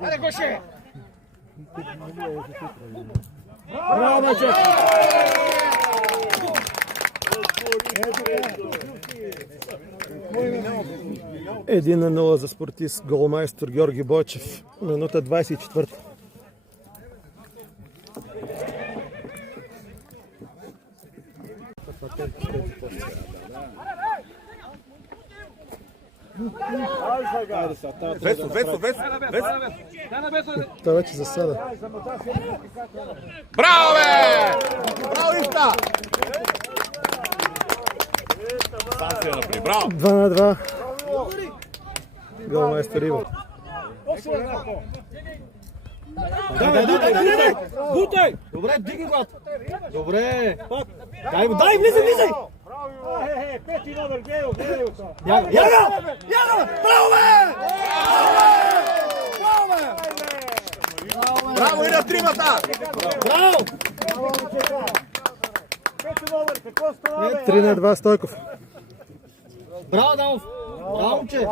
Айде, Гоше! Браво, Мачо! 1-0 за спортист голмайстор Георги Бойчев. Минута 24. Той вече засада. Браво, бе! Браво, Ифта! 2-2. Голмайстор Иво. Дай! Бутай! Добре, дигни го! Добре! Дай, влизай! Пети номер, гледай го това. Яга! Браво, бе! Браво и на тримата! Браво! Пети номер, какво става, бе? 3-2 Стойков. Браво, Дамов! Браво, момче!